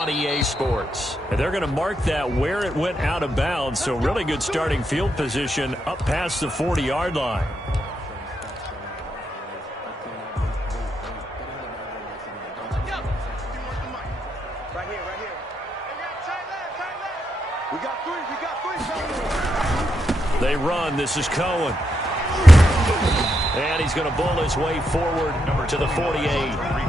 on EA Sports. And they're going to mark that where it went out of bounds, so really good starting field position up past the 40-yard line. They run. This is Cohen. And he's going to bull his way forward to the 48.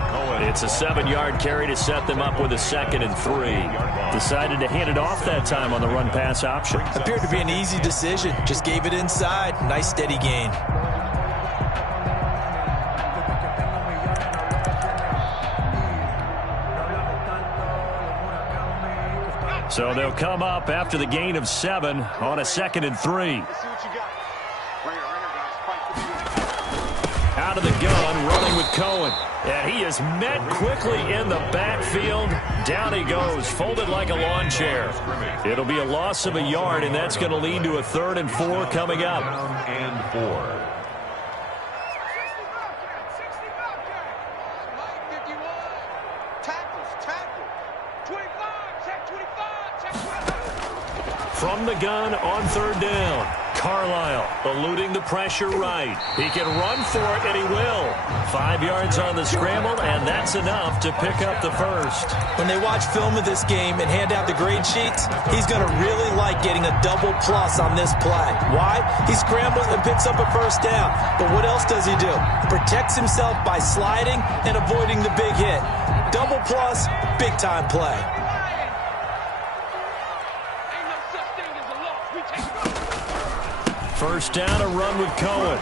It's a 7-yard carry to set them up with a 2nd and 3. Decided to hand it off that time on the run-pass option. Appeared to be an easy decision. Just gave it inside. Nice steady gain. So they'll come up after the gain of 7 on a 2nd and 3. Out of the gun, running with Cohen. And he is met quickly in the backfield. Down he goes, folded like a lawn chair. It'll be a loss of a yard, and that's going to lead to a 3rd and 4 coming up. And 4. From the gun on 3rd down. Carlisle eluding the pressure right. He can run for it, and he will. 5 yards on the scramble, and that's enough to pick up the first. When they watch film of this game and hand out the grade sheets, he's going to really like getting a double plus on this play. Why? He scrambles and picks up a 1st down. But what else does he do? Protects himself by sliding and avoiding the big hit. Double plus, big-time play. 1st down, a run with Cohen.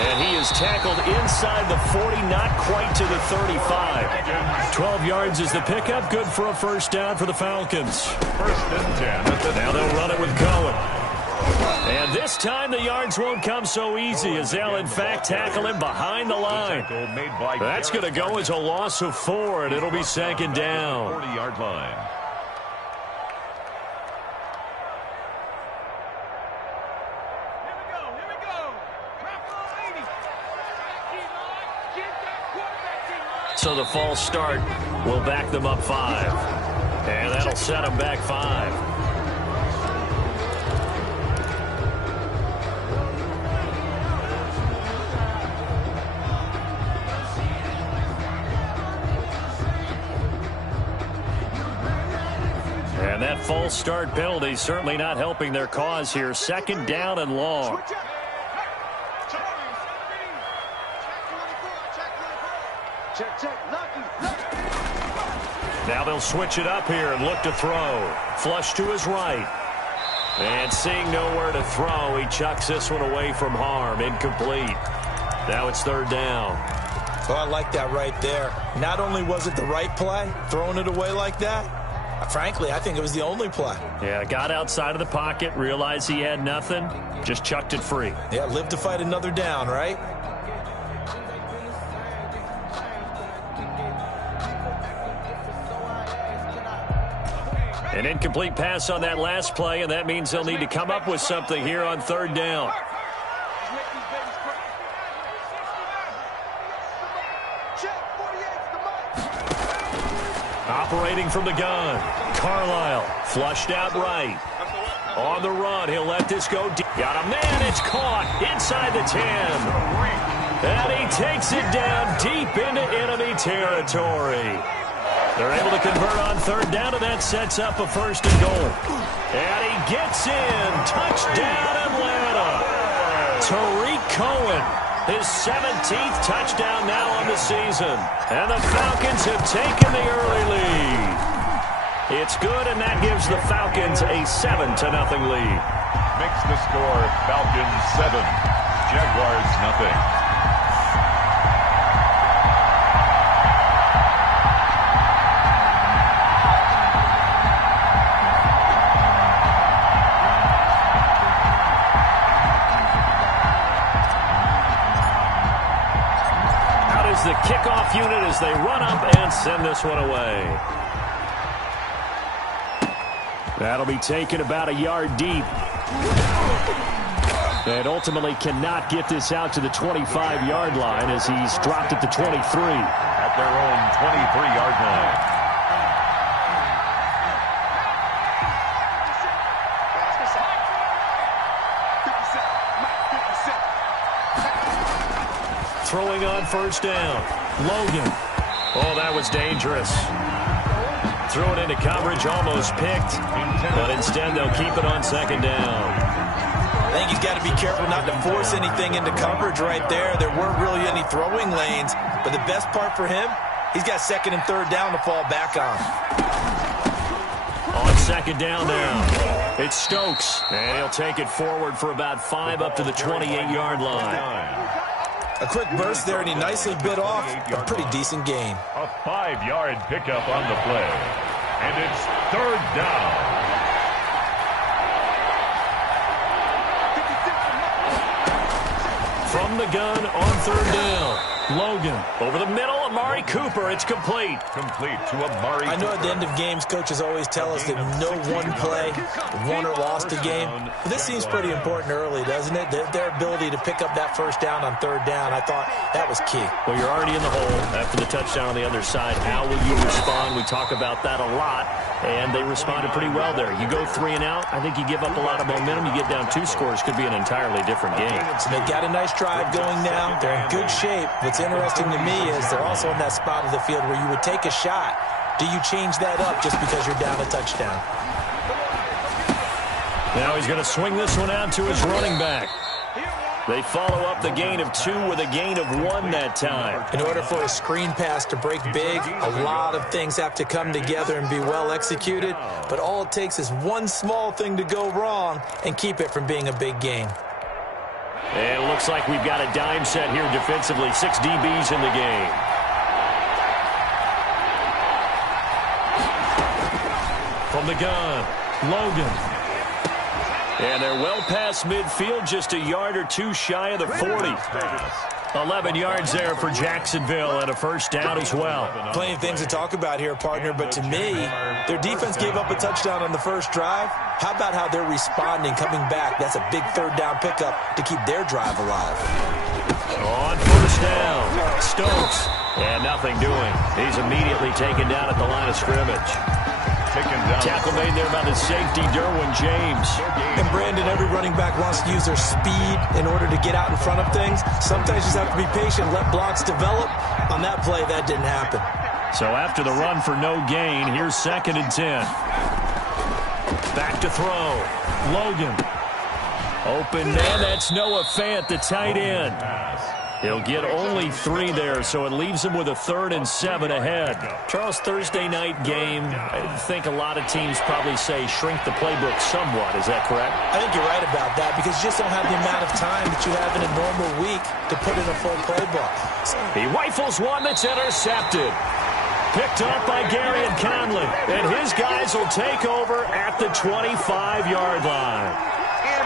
And he is tackled inside the 40, not quite to the 35. 12 yards is the pickup, good for a 1st down for the Falcons. 1st and 10. Now they'll run it with Cohen. And this time the yards won't come so easy as they'll, in fact, tackle him behind the line. That's going to go as a loss of 4, and it'll be 2nd down. 40-yard line. So the false start will back them up 5. And that'll set them back 5. And that false start penalty certainly not helping their cause here. 2nd down and long. Now they'll switch it up here and look to throw. Flush to his right. And seeing nowhere to throw, he chucks this one away from harm. Incomplete. Now it's 3rd down. Oh, I like that right there. Not only was it the right play, throwing it away like that, frankly, I think it was the only play. Yeah, got outside of the pocket, realized he had nothing, just chucked it free. Yeah, live to fight another down, right? An incomplete pass on that last play, and that means they'll need to come up with something here on 3rd down. Operating from the gun, Carlisle flushed out right. On the run, he'll let this go deep. Got a man, it's caught inside the 10. And he takes it down deep into enemy territory. They're able to convert on 3rd down, and that sets up a 1st and goal. And he gets in. Touchdown, Atlanta. Tariq Cohen, his 17th touchdown now on the season. And the Falcons have taken the early lead. It's good, and that gives the Falcons a 7-0 lead. Makes the score Falcons 7, Jaguars 0. The kickoff unit as they run up and send this one away. That'll be taken about a yard deep. And ultimately cannot get this out to the 25-yard line as he's dropped at the 23. At their own 23-yard line. Throwing on first down. Logan. Oh, that was dangerous. Threw it into coverage, almost picked. But instead, they'll keep it on second down. I think he's got to be careful not to force anything into coverage right there. There weren't really any throwing lanes. But the best part for him, he's got second and third down to fall back on. On second down now, it's Stokes. And he'll take it forward for about 5 up to the 28-yard line. A quick burst there, and he nicely bit off a pretty decent gain. A 5-yard pickup on the play. And it's third down. From the gun on third down. Logan over the middle. Amari Cooper. It's complete. Complete to Amari Cooper. I know at the end of games, coaches always tell us that no one play won or lost a game. But this seems pretty important early, doesn't it? Their ability to pick up that first down on third down, I thought that was key. Well, you're already in the hole after the touchdown on the other side. How will you respond? We talk about that a lot, and they responded pretty well there. You go 3 and out, I think you give up a lot of momentum. You get down 2 scores, could be an entirely different game. So they got a nice drive going now. They're in good shape. What's interesting to me is they're also in that spot of the field where you would take a shot. Do you change that up just because you're down a touchdown? Now he's going to swing this one out to his running back. They follow up the gain of 2 with a gain of 1 that time. In order for a screen pass to break big, a lot of things have to come together and be well executed. But all it takes is one small thing to go wrong and keep it from being a big gain. And it looks like we've got a dime set here defensively. 6 DBs in the game. From the gun, Logan. And they're well past midfield, just a yard or 2 shy of the 40. 11 yards there for Jacksonville and a first down as well. Plenty of things to talk about here, partner, but to me, their defense gave up a touchdown on the first drive. How about how they're responding, coming back? That's a big third down pickup to keep their drive alive. On first down, Stokes. And nothing doing. He's immediately taken down at the line of scrimmage. Tackle made there by the safety, Derwin James. And Brandon, every running back wants to use their speed in order to get out in front of things. Sometimes you just have to be patient, let blocks develop. On that play, that didn't happen. So after the run for no gain, here's 2nd and 10. Back to throw. Logan. Open man, that's Noah Fant, the tight end. He'll get only 3 there, so it leaves him with a 3rd and 7 ahead. Charles, Thursday night game, I think a lot of teams probably say shrink the playbook somewhat. Is that correct? I think you're right about that because you just don't have the amount of time that you have in a normal week to put in a full playbook. He rifles one that's intercepted. Picked up by Gary and Conley. And his guys will take over at the 25-yard line.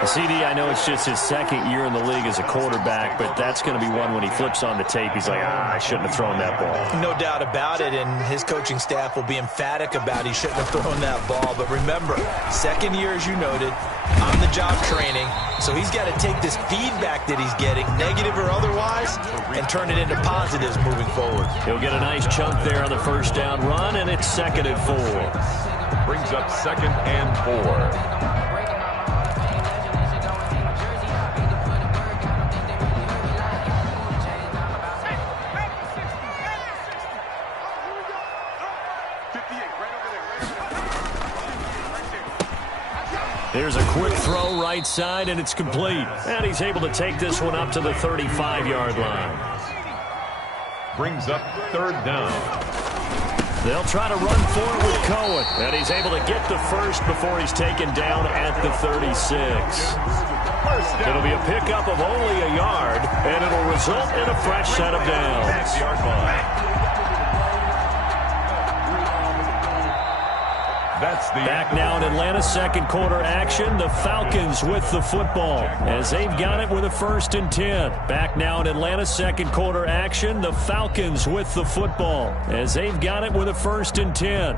CD, I know it's just his 2nd year in the league as a quarterback, but that's going to be one when he flips on the tape. He's like, I shouldn't have thrown that ball. No doubt about it, and his coaching staff will be emphatic about he shouldn't have thrown that ball. But remember, 2nd year, as you noted, on-the-job training. So he's got to take this feedback that he's getting, negative or otherwise, and turn it into positives moving forward. He'll get a nice chunk there on the first down run, and it's 2nd and 4. Brings up 2nd and 4. Here's a quick throw right side, and it's complete. And he's able to take this one up to the 35-yard line. Brings up 3rd down. They'll try to run forward with Cohen. And he's able to get the first before he's taken down at the 36. It'll be a pickup of only a yard, and it'll result in a fresh set of downs. Back now in Atlanta, 2nd quarter action. The Falcons with the football as they've got it with a 1st and 10. Back now in Atlanta, 2nd quarter action. The Falcons with the football as they've got it with a 1st and 10.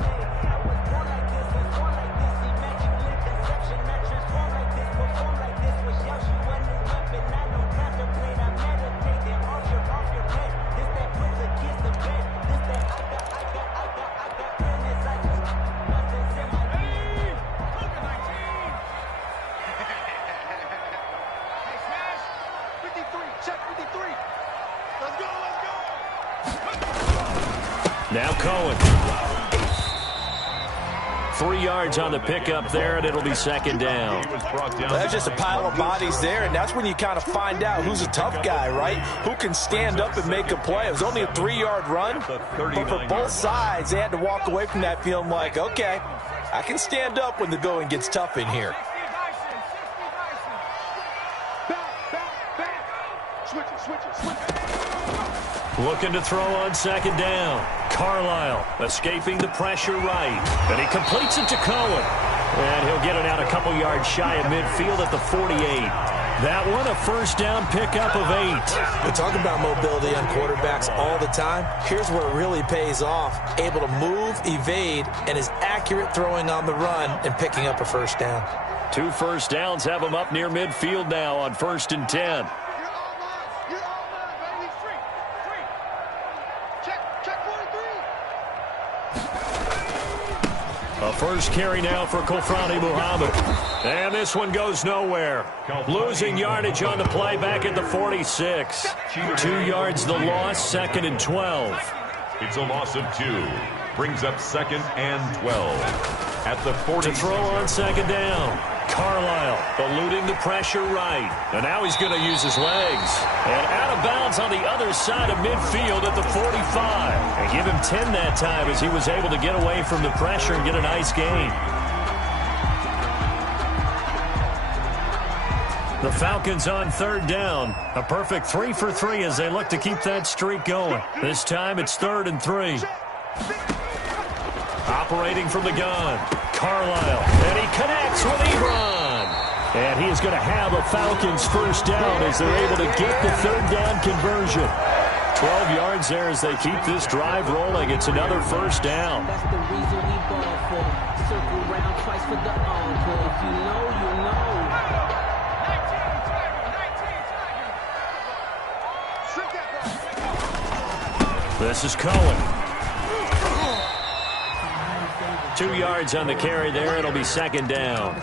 Now Cohen. 3 yards on the pickup there, and it'll be second down. That's just a pile of bodies there, and that's when you kind of find out who's a tough guy, right? Who can stand up and make a play. It was only a 3-yard run, but for both sides, they had to walk away from that feeling like, okay, I can stand up when the going gets tough in here. Looking to throw on second down. Carlisle escaping the pressure right. And he completes it to Cohen. And he'll get it out a couple yards shy of midfield at the 48. That one a first down pickup of 8. We talk about mobility on quarterbacks all the time. Here's where it really pays off. Able to move, evade, and is accurate throwing on the run and picking up a first down. 2 first downs have him up near midfield now on 1st and 10. A first carry now for Kofrani Muhammad. And this one goes nowhere. Losing yardage on the play back at the 46. 2 yards the loss, 2nd and 12. It's a loss of 2. Brings up 2nd and 12. At the 40. To throw on second down. Carlisle eluding the pressure right. And now he's going to use his legs. And out of bounds on the other side of midfield at the 45. And give him 10 that time as he was able to get away from the pressure and get a nice gain. The Falcons on 3rd down. A perfect 3 for 3 as they look to keep that streak going. This time it's 3rd and 3. Operating from the gun. Carlisle, and he connects with Ebron. And he is going to have a Falcons first down as they're able to get the 3rd down conversion. 12 yards there as they keep this drive rolling. It's another first down. That's the reason we ball for. Circle round twice for the encore. If you know, you know. This is Cohen. 2 yards on the carry there. It'll be second down.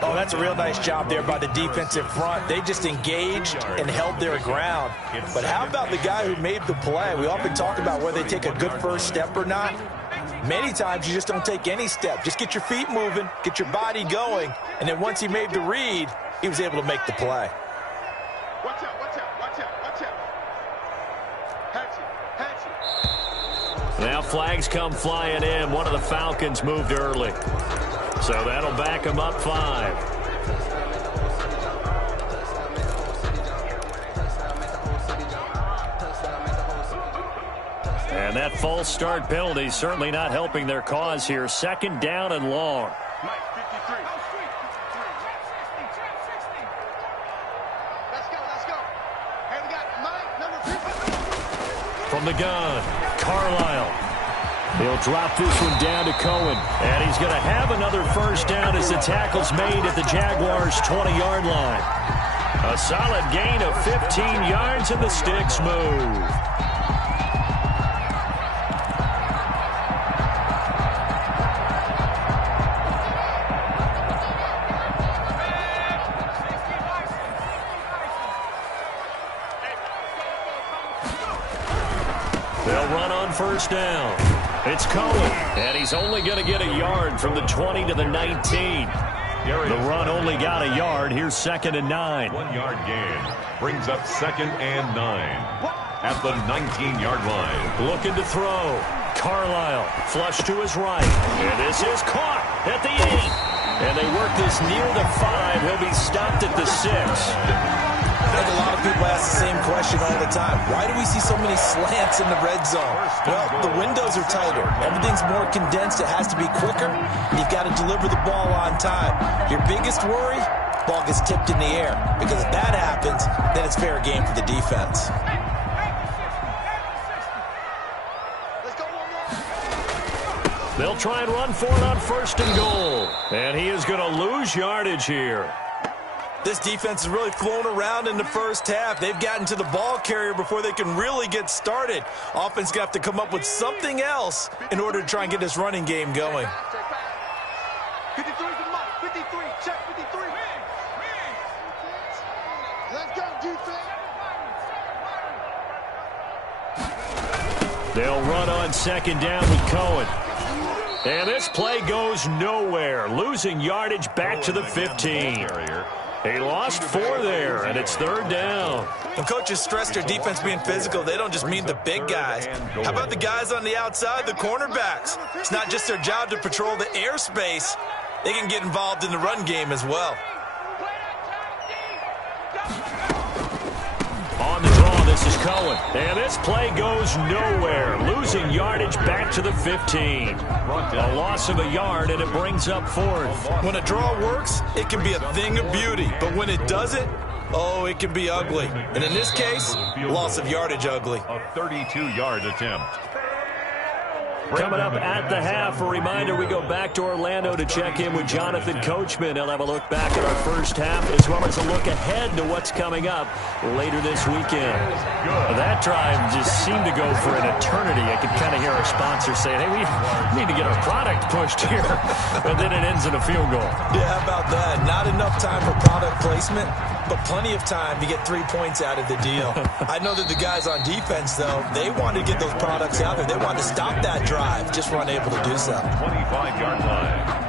Oh, that's a real nice job there by the defensive front. They just engaged and held their ground. But how about the guy who made the play? We often talk about whether they take a good first step or not. Many times you just don't take any step. Just get your feet moving, get your body going, and then once he made the read, he was able to make the play. Watch out, watch out, watch out, watch out. Now flags come flying in. One of the Falcons moved early. So that'll back them up 5. And that false start penalty certainly not helping their cause here. 2nd down and long. From the gun, Carlisle. He'll drop this one down to Cohen. And he's going to have another first down as the tackle's made at the Jaguars' 20-yard line. A solid gain of 15 yards and the sticks move. They'll run on first down. It's Cohen, and he's only going to get a yard from the 20 to the 19. The run only got a yard. Here's 2nd and 9. 1-yard gain brings up 2nd and 9 at the 19-yard line. Looking to throw. Carlisle flush to his right. And this is caught at the 8. And they work this near the 5. He'll be stopped at the 6. I think a lot of people ask the same question all the time. Why do we see so many slants in the red zone? Well, the windows are tighter. Everything's more condensed. It has to be quicker. And you've got to deliver the ball on time. Your biggest worry, ball gets tipped in the air. Because if that happens, then it's fair game for the defense. They'll try and run for it on 1st and goal. And he is going to lose yardage here. This defense has really flown around in the first half. They've gotten to the ball carrier before they can really get started. Offense got to come up with something else in order to try and get this running game going. 53 the mark. 53. Check 53. Let's go, defense. They'll run on second down with Cohen. And this play goes nowhere. Losing yardage back to the 15. He lost 4 there, and it's third down. When coaches stress their defense being physical, they don't just mean the big guys. How about the guys on the outside, the cornerbacks? It's not just their job to patrol the airspace. They can get involved in the run game as well. On the draw, this is Cohen. And this play goes nowhere. Losing yardage back to the 15. A loss of a yard, and it brings up 4th. When a draw works, it can be a thing of beauty. But when it doesn't, oh, it can be ugly. And in this case, loss of yardage ugly. A 32-yard attempt. Coming up at the half, a reminder, we go back to Orlando to check in with Jonathan Coachman. He'll have a look back at our first half as well as a look ahead to what's coming up later this weekend. That drive just seemed to go for an eternity. I could kind of hear our sponsor saying, hey, we need to get our product pushed here. And then it ends in a field goal. Yeah, how about that? Not enough time for product placement, but plenty of time to get 3 points out of the deal. I know that the guys on defense, though, they wanted to get those products out there. They wanted to stop that drive. Just were unable to do so. 25-yard line.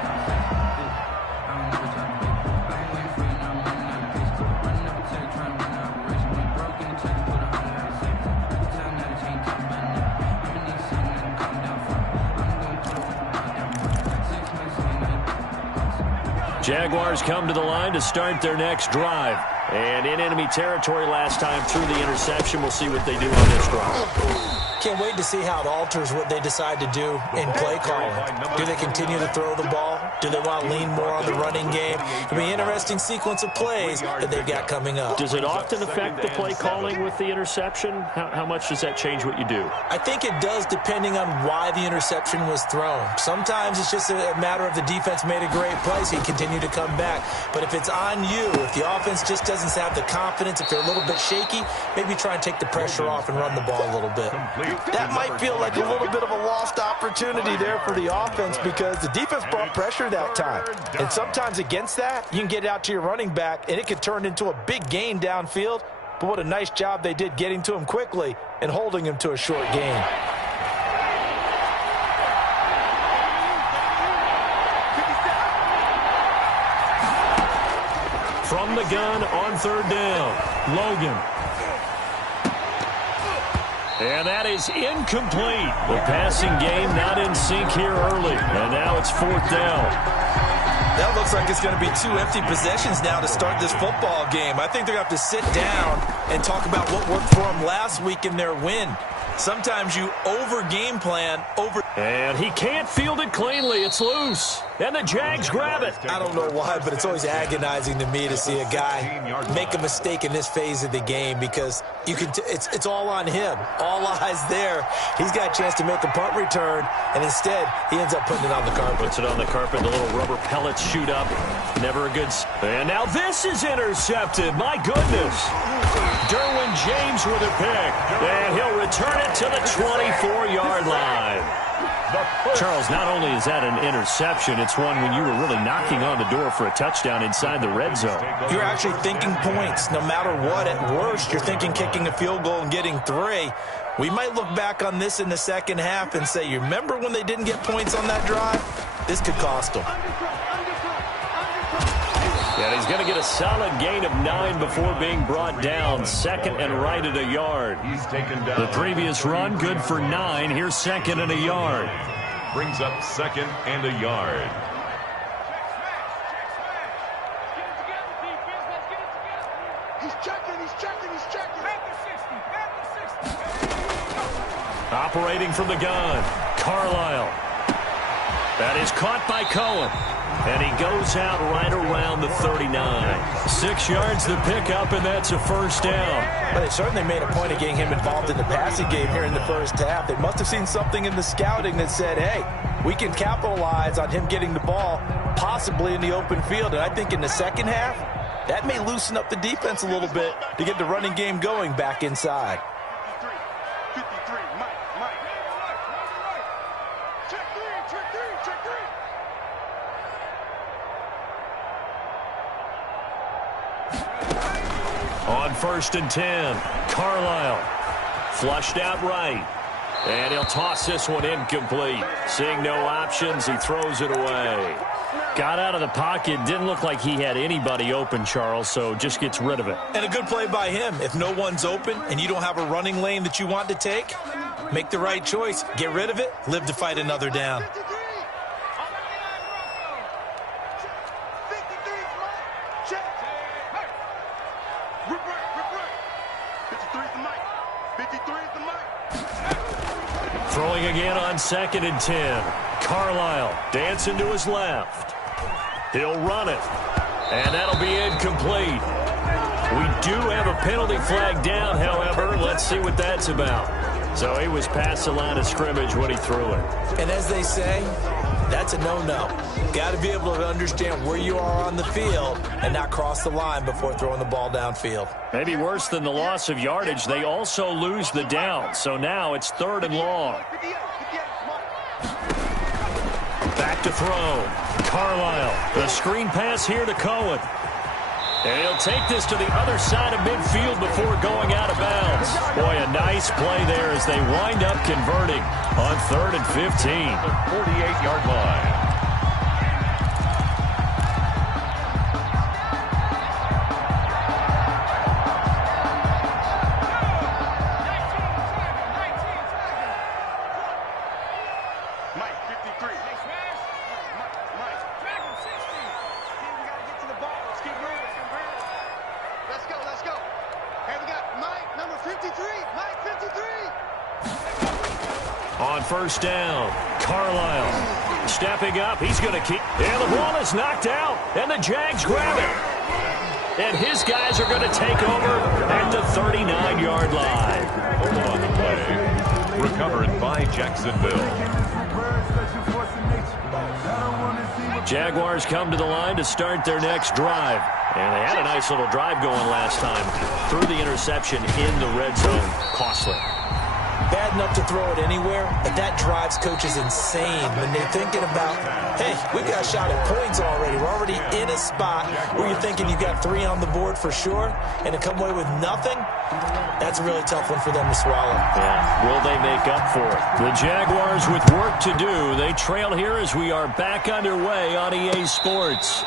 Jaguars come to the line to start their next drive. And in enemy territory last time through the interception. We'll see what they do on this drive. Can't wait to see how it alters what they decide to do in play calling. Do they continue to throw the ball? Do they want to lean more on the running game? It'll be an interesting sequence of plays that they've got coming up. Does it often affect the play calling with the interception? How much does that change what you do? I think it does depending on why the interception was thrown. Sometimes it's just a matter of the defense made a great play, so you continue to come back. But if it's on you, if the offense just doesn't have the confidence, if they're a little bit shaky, maybe try and take the pressure off and run the ball a little bit. That might feel like a little bit of a lost opportunity there for the offense because the defense brought pressure that time. And sometimes against that, you can get out to your running back, and it could turn into a big gain downfield. But what a nice job they did getting to him quickly and holding him to a short gain. From the gun on third down, Logan. And that is incomplete. The passing game not in sync here early. And now it's fourth down. That looks like it's going to be 2 empty possessions now to start this football game. I think they're going to have to sit down and talk about what worked for them last week in their win. Sometimes you over-game plan, And he can't field it cleanly. It's loose. And the Jags grab it. I don't know why, but it's always agonizing to me to see a guy make a mistake in this phase of the game because you can. It's all on him. All eyes there. He's got a chance to make a punt return, and instead he ends up putting it on the carpet. Puts it on the carpet. The little rubber pellets shoot up. Never a good. And now this is intercepted. My goodness. Derwin James with a pick. And he'll return it to the 24-yard line. Charles, not only is that an interception, it's one when you were really knocking on the door for a touchdown inside the red zone. You're actually thinking points. No matter what, at worst, you're thinking kicking a field goal and getting 3. We might look back on this in the second half and say, you remember when they didn't get points on that drive? This could cost them. And he's going to get a solid gain of 9 before being brought down. Second and right at a yard. He's taken down. The previous run, good for 9. Here's second and a yard. Brings up second and a yard. He's checking. Operating from the gun, Carlisle. That is caught by Cohen. And he goes out right around the 39. 6 yards to pick up, and that's a first down. But they certainly made a point of getting him involved in the passing game here in the first half. They must have seen something in the scouting that said, hey, we can capitalize on him getting the ball possibly in the open field. And I think in the second half, that may loosen up the defense a little bit to get the running game going back inside. 53, Mike. Check three. On 1st and 10, Carlisle flushed out right. And he'll toss this one incomplete. Seeing no options, he throws it away. Got out of the pocket. Didn't look like he had anybody open, Charles, so just gets rid of it. And a good play by him. If no one's open and you don't have a running lane that you want to take, make the right choice. Get rid of it. Live to fight another down. Throwing again on 2nd and 10. Carlisle dancing to his left. He'll run it. And that'll be incomplete. We do have a penalty flag down, however. Let's see what that's about. So he was past the line of scrimmage when he threw it. And as they say, that's a no-no. Got to be able to understand where you are on the field and not cross the line before throwing the ball downfield. Maybe worse than the loss of yardage, they also lose the down. So now it's 3rd and long. Back to throw. Carlisle. The screen pass here to Cohen. And he'll take this to the other side of midfield before going out of bounds. Boy, a nice play there as they wind up converting on 3rd and 15. The 48-yard line. On 1st down, Carlisle stepping up. He's going to keep. And the ball is knocked out. And the Jags grab it. And his guys are going to take over at the 39-yard line. Hold on the play. Recovered by Jacksonville. Jaguars come to the line to start their next drive. And they had a nice little drive going last time. Threw the interception in the red zone. Costly. Bad enough to throw it anywhere, but that drives coaches insane when they're thinking about, hey, we got a shot at points already. We're already in a spot where you're thinking you got 3 on the board for sure, and to come away with nothing, that's a really tough one for them to swallow. Yeah, will they make up for it? The Jaguars with work to do. They trail here as we are back underway on EA Sports.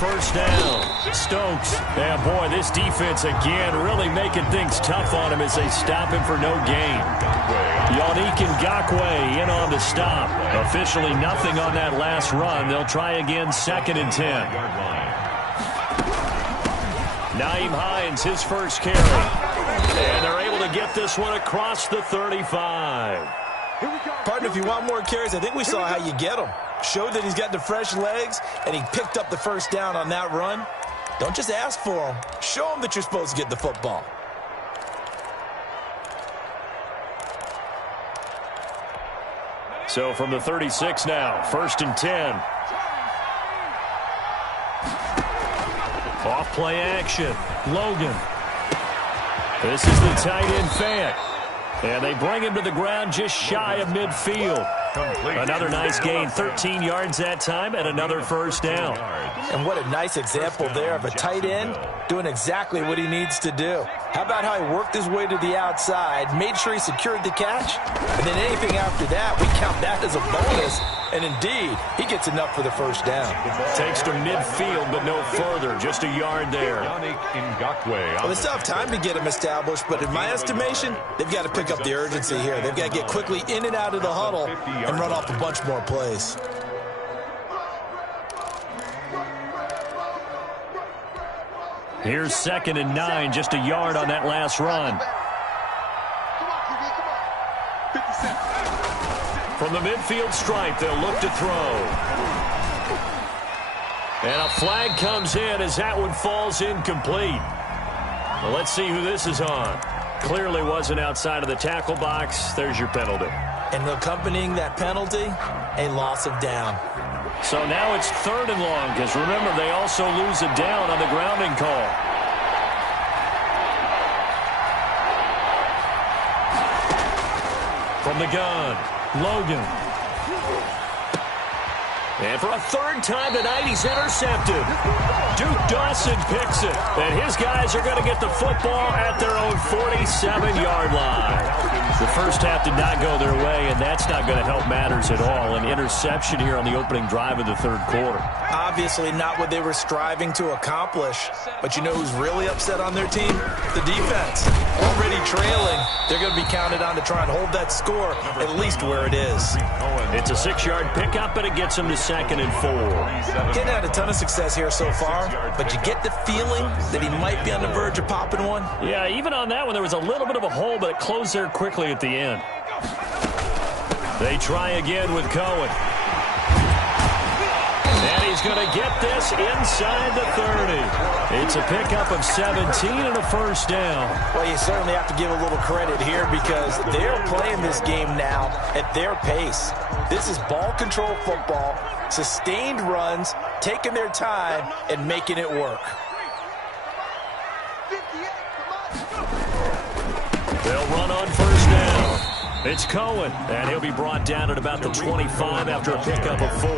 First down, Stokes. Yeah, boy, this defense again really making things tough on him as they stop him for no gain. Yannick Ngakoue in on the stop. Officially nothing on that last run. They'll try again 2nd and 10. Nyheim Hines, his first carry. And they're able to get this one across the 35. Partner, if you want more carries, I think we saw how you get them. Showed that he's got the fresh legs, and he picked up the first down on that run. Don't just ask for him. Show him that you're supposed to get the football. So from the 36 now, 1st and 10. Off play action. Logan. This is the tight end Fant. And they bring him to the ground just shy of midfield. Another nice gain, 13 yards that time, and another first down. And what a nice example there of a tight end doing exactly what he needs to do. How about how he worked his way to the outside, made sure he secured the catch, and then anything after that, we count that as a bonus. And indeed, he gets enough for the first down. Takes to midfield, but no further. Just a yard there. Well, they still have time to get him established, but in my estimation, they've got to pick up the urgency here. They've got to get quickly in and out of the huddle and run off a bunch more plays. Here's 2nd and 9, just a yard on that last run. From the midfield stripe, they'll look to throw. And a flag comes in as that one falls incomplete. Well, let's see who this is on. Clearly wasn't outside of the tackle box. There's your penalty. And accompanying that penalty, a loss of down. So now it's 3rd and long, because remember, they also lose a down on the grounding call. From the gun, Logan. And for a 3rd time tonight, he's intercepted. Duke Dawson picks it. And his guys are going to get the football at their own 47-yard line. The first half did not go their way, and that's not going to help matters at all. An interception here on the opening drive of the 3rd quarter. Obviously not what they were striving to accomplish. But you know who's really upset on their team? The defense. Already trailing. They're going to be counted on to try and hold that score at least where it is. It's a 6-yard pickup, and it gets them to 2nd and 4. Getting had a ton of success here so far, but you get the feeling that he might be on the verge of popping one. Yeah, even on that one, there was a little bit of a hole, but it closed there quickly at the end. They try again with Cohen. And he's going to get this inside the 30. It's a pickup of 17 and a 1st down. Well, you certainly have to give a little credit here because they're playing this game now at their pace. This is ball control football, sustained runs, taking their time, and making it work. They'll run on 1st down. It's Cohen, and he'll be brought down at about the 25 after a pickup of 4.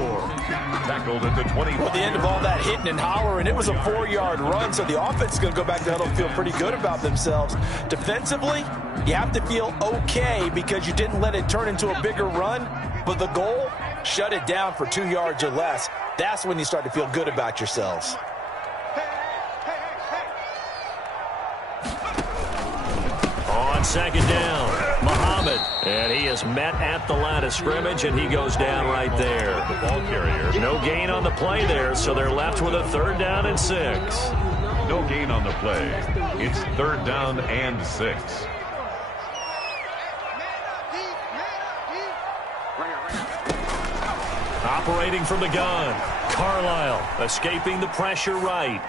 Tackled at the 20. Well, at the end of all that hitting and hollering, it was a 4-yard run, so the offense is going to go back to huddle and feel pretty good about themselves. Defensively, you have to feel okay because you didn't let it turn into a bigger run, but the goal, shut it down for 2 yards or less. That's when you start to feel good about yourselves. On 2nd down, Muhammad. And he is met at the line of scrimmage, and he goes down right there. The ball carrier. No gain on the play there, so they're left with a 3rd down and 6. No gain on the play. It's 3rd down and 6. Operating from the gun, Carlisle escaping the pressure right.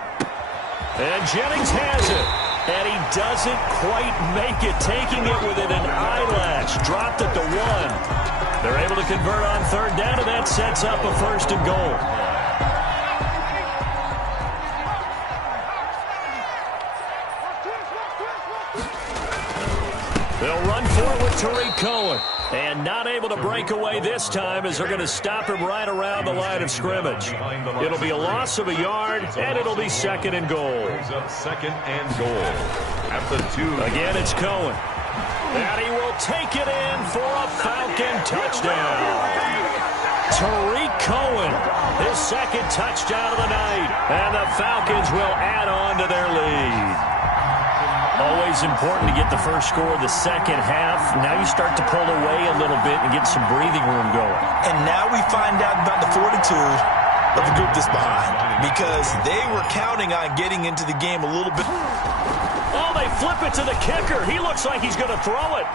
And Jennings has it. And he doesn't quite make it, taking it within an eyelash. Dropped at the 1. They're able to convert on 3rd down, and that sets up a 1st and goal. They'll run forward with Tariq Cohen. And not able to break away this time as they're going to stop him right around the line of scrimmage. It'll be a loss of a yard, and it'll be 2nd and goal. 2nd and goal at the 2. Again, it's Cohen. And he will take it in for a Falcon touchdown. Tariq Cohen, his 2nd touchdown of the night. And the Falcons will add on to their lead. Always important to get the first score of the 2nd half. Now you start to pull away a little bit and get some breathing room going. And now we find out about the fortitude of the group that's behind because they were counting on getting into the game a little bit. Oh, they flip it to the kicker. He looks like he's going to throw it.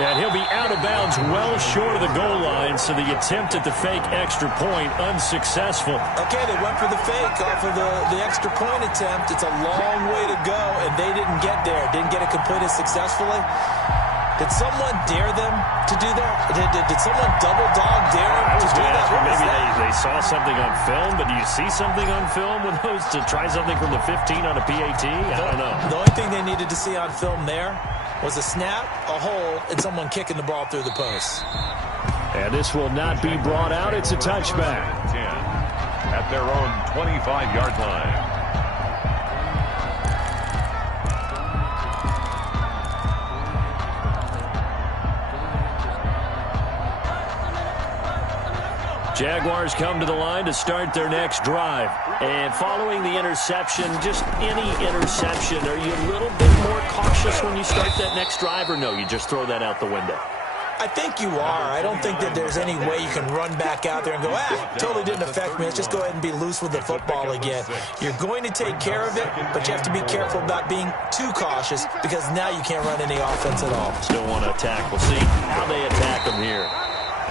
And he'll be out of bounds well short of the goal line, so the attempt at the fake extra point unsuccessful. Okay, they went for the fake off of the extra point attempt. It's a long way to go, and they didn't get there. Didn't get it completed successfully. Did someone dare them to do that? Did someone double dog dare them to do that? Maybe they saw something on film, but do you see something on film with those to try something from the 15 on a PAT? I don't know. The only thing they needed to see on film there was a snap, a hold, and someone kicking the ball through the post. And this will not be brought out. It's a touchback. 10 at their own 25-yard line. Jaguars come to the line to start their next drive. And following the interception, just any interception, are you a little bit more cautious when you start that next drive, or no, you just throw that out the window? I think you are. I don't think that there's any way you can run back out there and go, totally didn't affect me. Let's just go ahead and be loose with the football again. You're going to take care of it, but you have to be careful about being too cautious because now you can't run any offense at all. Still want to attack. We'll see how they attack him here.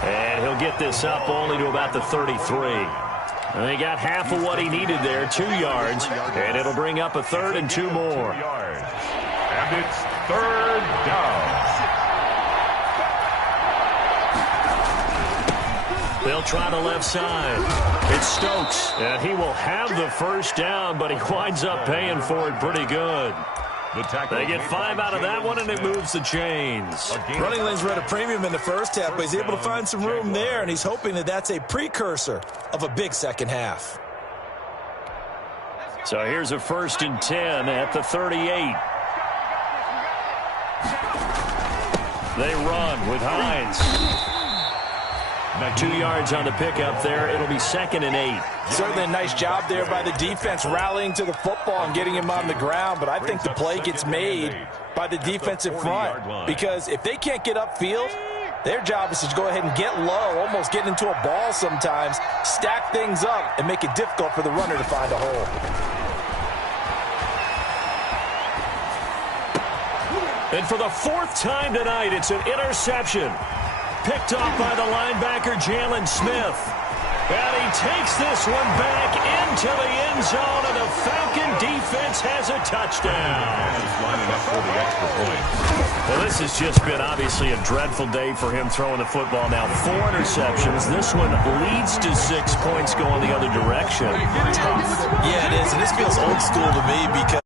And he'll get this up only to about the 33. And they got half of what he needed there, 2 yards. And it'll bring up a 3rd and 2 more. And it's 3rd down. They'll try the left side. It's Stokes, and he will have the first down, but he winds up paying for it pretty good. They get 5 out of that one, and it moves the chains. Running lanes were at a premium in the first half, but he's able to find some room there, and he's hoping that that's a precursor of a big second half. So here's a 1st and 10 at the 38. They run with Hines. 2 yards on the pickup there. It'll be 2nd and 8. Certainly a nice job there by the defense rallying to the football and getting him on the ground, but I think the play gets made by the defensive front because if they can't get upfield, their job is to go ahead and get low, almost get into a ball sometimes, stack things up, and make it difficult for the runner to find a hole. And for the 4th time tonight, it's an interception. Picked off by the linebacker, Jalen Smith. And he takes this one back into the end zone, and the Falcon defense has a touchdown. Lining up for the extra point. Well, this has just been obviously a dreadful day for him throwing the football. Now 4 interceptions. This one leads to 6 points going the other direction. Tough. Yeah, it is, and this feels old school to me because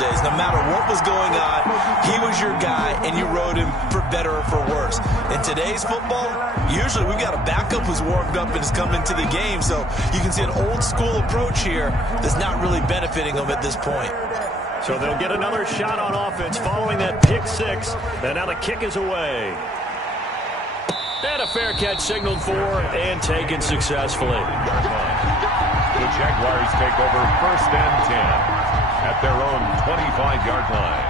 days. No matter what was going on, he was your guy, and you rode him for better or for worse. In today's football, usually we've got a backup who's warmed up and has come into the game, so you can see an old-school approach here that's not really benefiting them at this point. So they'll get another shot on offense following that pick 6, and now the kick is away. And a fair catch signaled for and taken successfully. The Jaguars take over 1st and 10. At their own 25-yard line.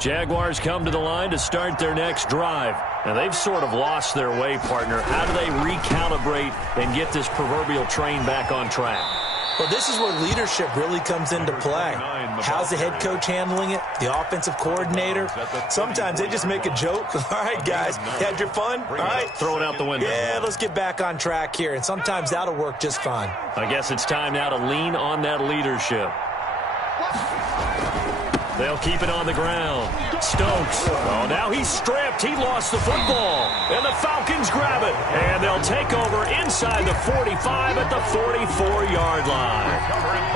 Jaguars come to the line to start their next drive. And they've sort of lost their way, partner. How do they recalibrate and get this proverbial train back on track? Well, this is where leadership really comes into play. How's the head coach handling it? The offensive coordinator? Sometimes they just make a joke. All right, guys, you had your fun? All right. Throw it out the window. Yeah, let's get back on track here. And sometimes that'll work just fine. I guess it's time now to lean on that leadership. They'll keep it on the ground. Stokes. Oh, now he's stripped. He lost the football. And the Falcons grab it. And they'll take over inside the 45 at the 44-yard line.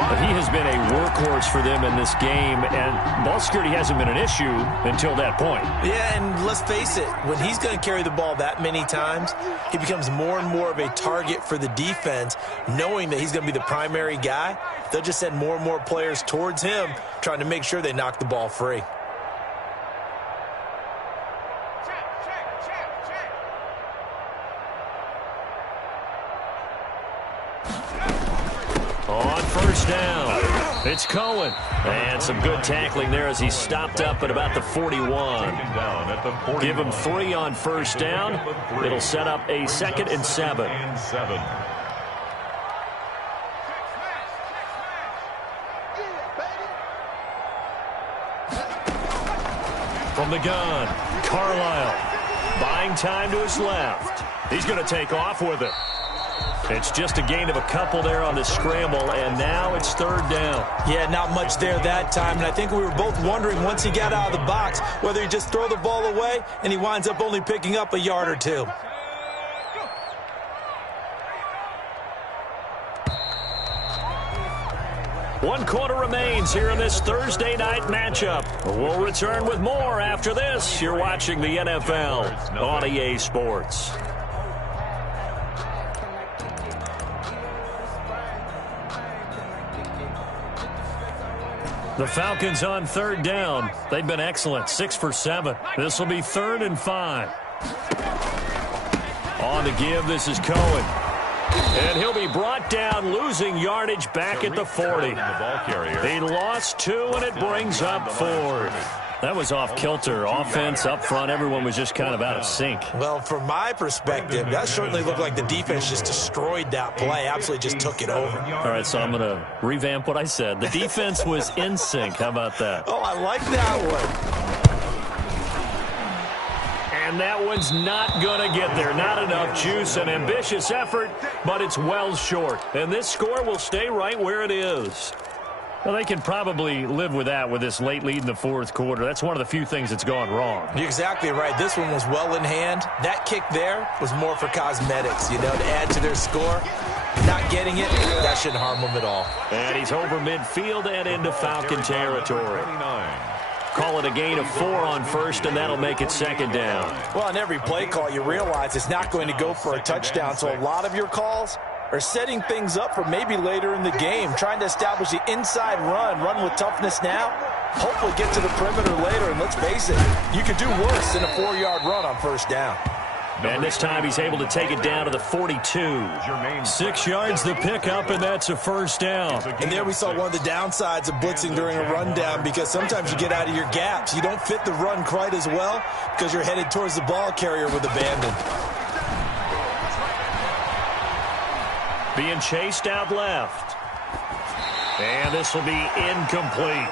But he has been a workhorse for them in this game, and ball security hasn't been an issue until that point. Yeah, and let's face it, when he's going to carry the ball that many times, he becomes more and more of a target for the defense, knowing that he's going to be the primary guy. They'll just send more and more players towards him, trying to make sure they knock the ball free. On 1st down, it's Cohen. And some good tackling there as he stopped up at about the 41. Give him 3 on 1st down. It'll set up a 2nd and 7. From the gun, Carlisle buying time to his left. He's going to take off with it. It's just a gain of a couple there on the scramble, and now it's 3rd down. Yeah, not much there that time, and I think we were both wondering once he got out of the box whether he just throw the ball away, and he winds up only picking up a yard or 2. One quarter remains here in this Thursday night matchup. We'll return with more after this. You're watching the NFL on EA Sports. The Falcons on 3rd down. They've been excellent, 6 for 7. This will be 3rd and 5. On the give, this is Cohen. And he'll be brought down, losing yardage back at the 40. He lost 2, and it brings up 4th. That was off kilter. Offense up front, everyone was just kind of out of sync. Well, from my perspective, that certainly looked like the defense just destroyed that play, absolutely just took it over. All right, so I'm going to revamp what I said. The defense was in sync. How about that? Oh, I like that one. And And that one's not going to get there. Not enough juice. An ambitious effort, but it's well short. And this score will stay right where it is. Well, they can probably live with that with this late lead in the fourth quarter. That's one of the few things that's gone wrong. You're exactly right. This one was well in hand. That kick there was more for cosmetics, to add to their score. Not getting it, that shouldn't harm them at all. And he's over midfield and into Falcon territory. Call it a gain of 4 on first, and that'll make it second down. Well, on every play call, you realize it's not going to go for a touchdown, so a lot of your calls are setting things up for maybe later in the game, trying to establish the inside run with toughness now, hopefully get to the perimeter later, and let's face it, you could do worse than a 4-yard run on first down. And this time he's able to take it down to the 42. 6 yards the pickup, and that's a first down. And there we saw one of the downsides of blitzing during a rundown, because sometimes you get out of your gaps. You don't fit the run quite as well because you're headed towards the ball carrier with abandon. Being chased out left. And this will be incomplete.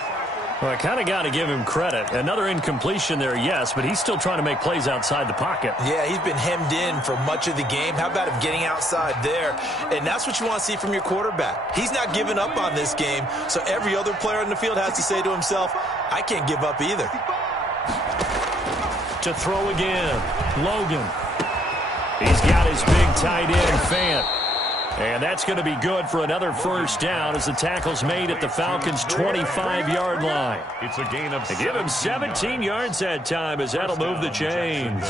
Well, I kind of got to give him credit. Another incompletion there, yes, but he's still trying to make plays outside the pocket. Yeah, he's been hemmed in for much of the game. How about him getting outside there? And that's what you want to see from your quarterback. He's not giving up on this game, so every other player on the field has to say to himself, I can't give up either. To throw again, Logan. He's got his big tight end, Fant. And that's going to be good for another first down as the tackle's made at the Falcons' 25-yard line. It's a gain of to give him 17 yards that time as that'll move the chains.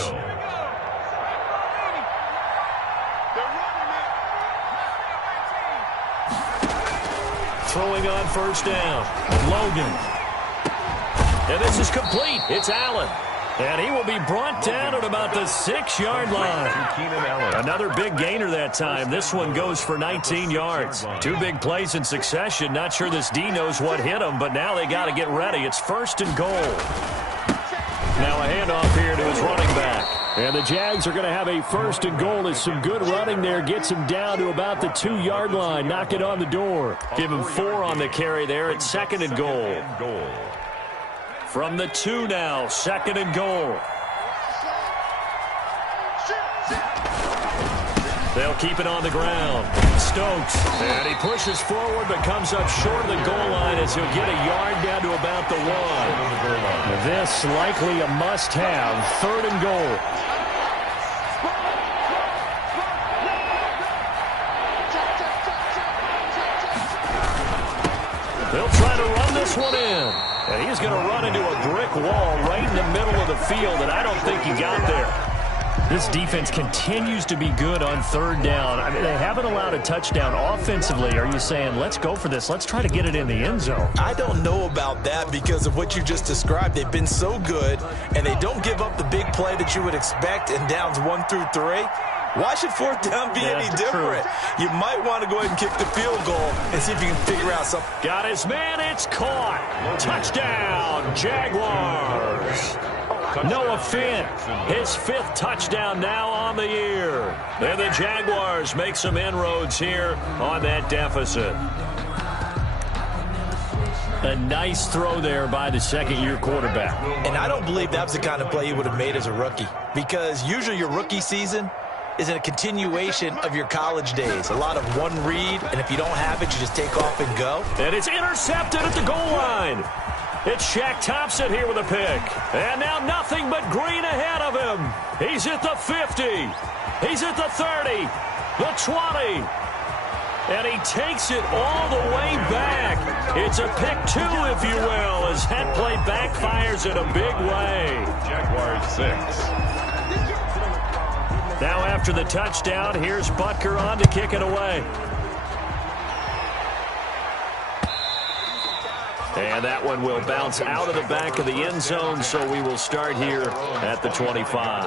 Throwing on first down, Logan. And this is complete. It's Allen. And he will be brought down at about the 6-yard line. Another big gainer that time. This one goes for 19 yards. 2 big plays in succession. Not sure this D knows what hit him, but now they got to get ready. It's first and goal. Now a handoff here to his running back. And the Jags are going to have a first and goal as some good running there gets him down to about the 2-yard line. Knock it on the door. Give him 4 on the carry there at second and goal. From the 2 now, second and goal. They'll keep it on the ground. Stokes, and he pushes forward but comes up short of the goal line as he'll get a yard down to about the 1. This likely a must-have, third and goal. They'll try to run this one in. And he's going to run into a brick wall right in the middle of the field, and I don't think he got there. This defense continues to be good on third down. I mean, they haven't allowed a touchdown offensively. Are you saying, let's go for this? Let's try to get it in the end zone. I don't know about that because of what you just described. They've been so good, and they don't give up the big play that you would expect in downs 1 through 3. Why should fourth down be any different? You might want to go ahead and kick the field goal and see if you can figure out something. Got his man. It's caught. Touchdown, Jaguars. Noah Fant, his 5th touchdown now on the year. And the Jaguars make some inroads here on that deficit. A nice throw there by the second-year quarterback. And I don't believe that's the kind of play he would have made as a rookie, because usually your rookie season is a continuation of your college days. A lot of one read, and if you don't have it, you just take off and go. And it's intercepted at the goal line. It's Shaq Thompson here with a pick. And now nothing but green ahead of him. He's at the 50. He's at the 30. The 20. And he takes it all the way back. It's a pick 2, if you will, as that play backfires in a big way. Jaguars 6. Now after the touchdown, here's Butker on to kick it away. And that one will bounce out of the back of the end zone, so we will start here at the 25.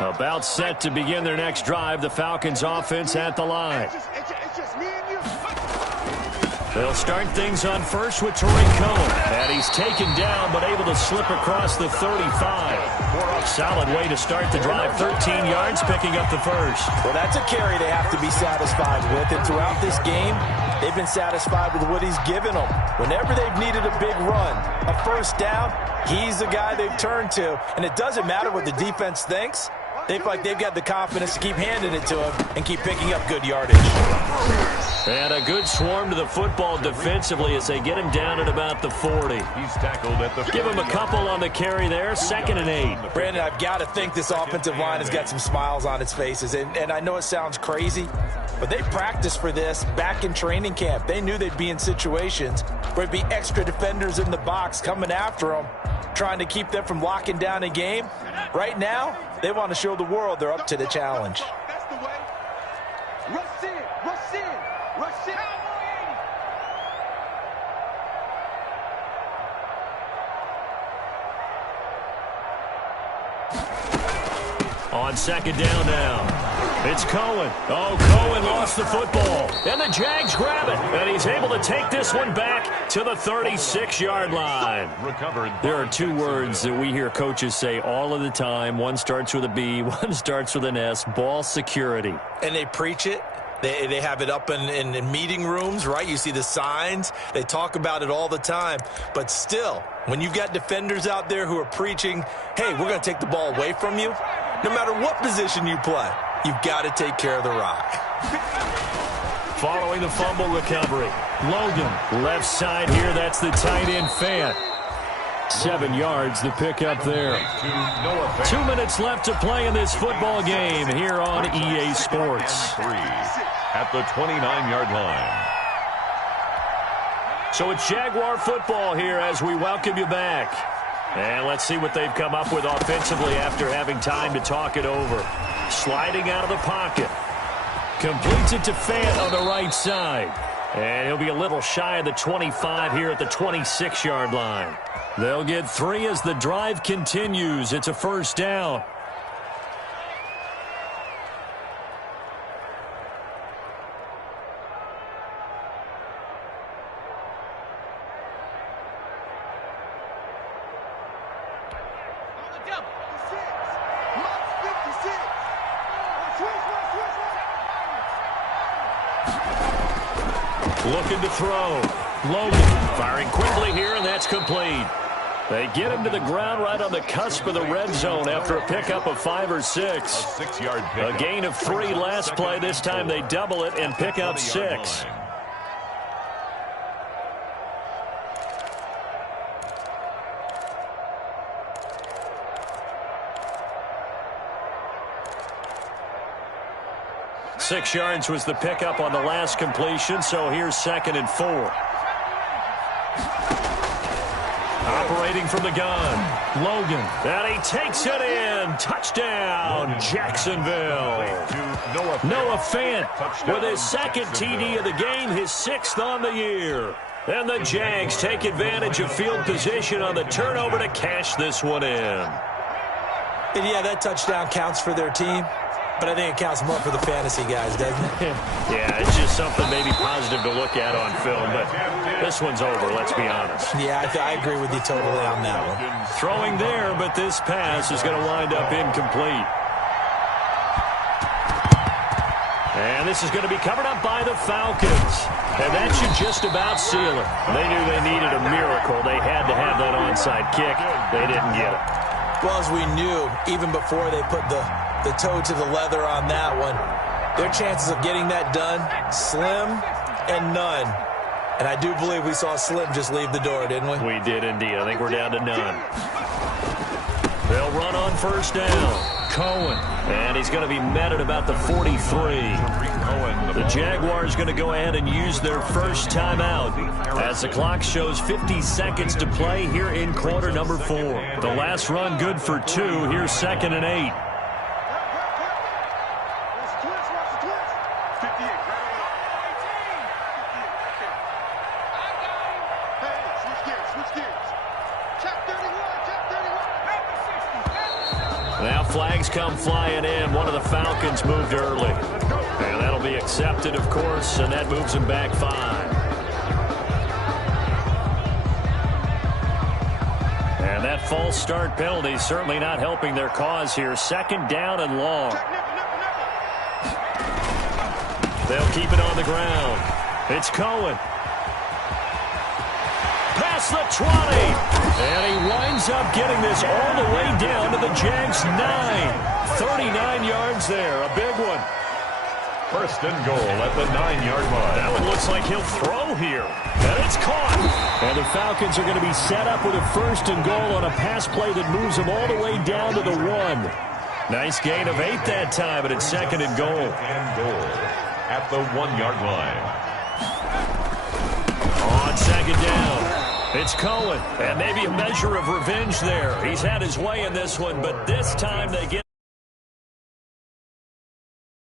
About set to begin their next drive, the Falcons offense at the line. They'll start things on first with Torrey Cohen. And he's taken down, but able to slip across the 35. Solid way to start the drive. 13 yards, picking up the first. Well, that's a carry they have to be satisfied with. And throughout this game, they've been satisfied with what he's given them. Whenever they've needed a big run, a first down, he's the guy they've turned to. And it doesn't matter what the defense thinks. They feel like they've got the confidence to keep handing it to him and keep picking up good yardage. And a good swarm to the football defensively as they get him down at about the 40. He's tackled at the 40. Give him a couple on the carry there. 2nd and 8. Brandon, I've got to think this offensive line has got some smiles on its faces. And I know it sounds crazy, but they practiced for this back in training camp. They knew they'd be in situations where there'd be extra defenders in the box coming after them, trying to keep them from locking down a game. Right now, they want to show the world they're up to the challenge. That's the way. Rush in, rush in, rush in. On 2nd down now. It's Cohen. Oh, Cohen lost the football. And the Jags grab it. And he's able to take this one back to the 36-yard line. Recovered. There are 2 words that we hear coaches say all of the time. One starts with a B, one starts with an S. Ball security. And they preach it. They have it up in meeting rooms, right? You see the signs. They talk about it all the time. But still, when you've got defenders out there who are preaching, hey, we're going to take the ball away from you, no matter what position you play, you've got to take care of the rock. Following the fumble recovery, Logan, left side here. That's the tight end Fant. 7 yards, the pickup there. 2 minutes left to play in this football game here on EA Sports. 3 at the 29-yard line. So it's Jaguar football here as we welcome you back. And let's see what they've come up with offensively after having time to talk it over. Sliding out of the pocket. Completes it to Fant on the right side. And he'll be a little shy of the 25 here at the 26-yard line. They'll get 3 as the drive continues. It's a first down. Looking to throw. Logan firing quickly here, and that's complete. They get him to the ground right on the cusp of the red zone after a pickup of 5 or 6. A 6-yard pickup. A gain of 3 last play. This time they double it and pick up 6. Six yards was the pickup on the last completion, so here's 2nd and 4. Operating from the gun, Logan. And he takes it in. Touchdown, Jacksonville. Noah Fant with his 2nd TD of the game, his 6th on the year. And the Jags take advantage of field position on the turnover to cash this one in. And yeah, that touchdown counts for their team. But I think it counts more for the fantasy guys, doesn't it? Yeah, it's just something maybe positive to look at on film, but this one's over, let's be honest. Yeah, I agree with you totally on that one. Throwing there, but this pass is going to wind up incomplete. And this is going to be covered up by the Falcons. And that should just about seal it. They knew they needed a miracle. They had to have that onside kick. They didn't get it. Well, as we knew, even before they put the toe to the leather on that one, their chances of getting that done, slim and none. And I do believe we saw Slim just leave the door, didn't we? We did indeed. I think we're down to none. They'll run on first down. Cohen. And he's going to be met at about the 43. The Jaguars going to go ahead and use their first timeout as the clock shows 50 seconds to play here in quarter number 4. The last run good for 2. Here's 2nd and 8. Now flags come flying in. One of the Falcons moved early. And that'll be accepted, of course, and that moves him back 5. And that false start penalty certainly not helping their cause here. Second down and long. They'll keep it on the ground. It's Cohen. Past the 20. And he winds up getting this all the way down to the Jags' 9. 39 yards there. A big one. First and goal at the 9-yard line. That one looks like he'll throw here. And it's caught. And the Falcons are going to be set up with a first and goal on a pass play that moves them all the way down to the 1. Nice gain of 8 that time, but it's second and goal. And goal at the 1-yard line. On second down, it's Cohen. And maybe a measure of revenge there. He's had his way in this one, but this time they get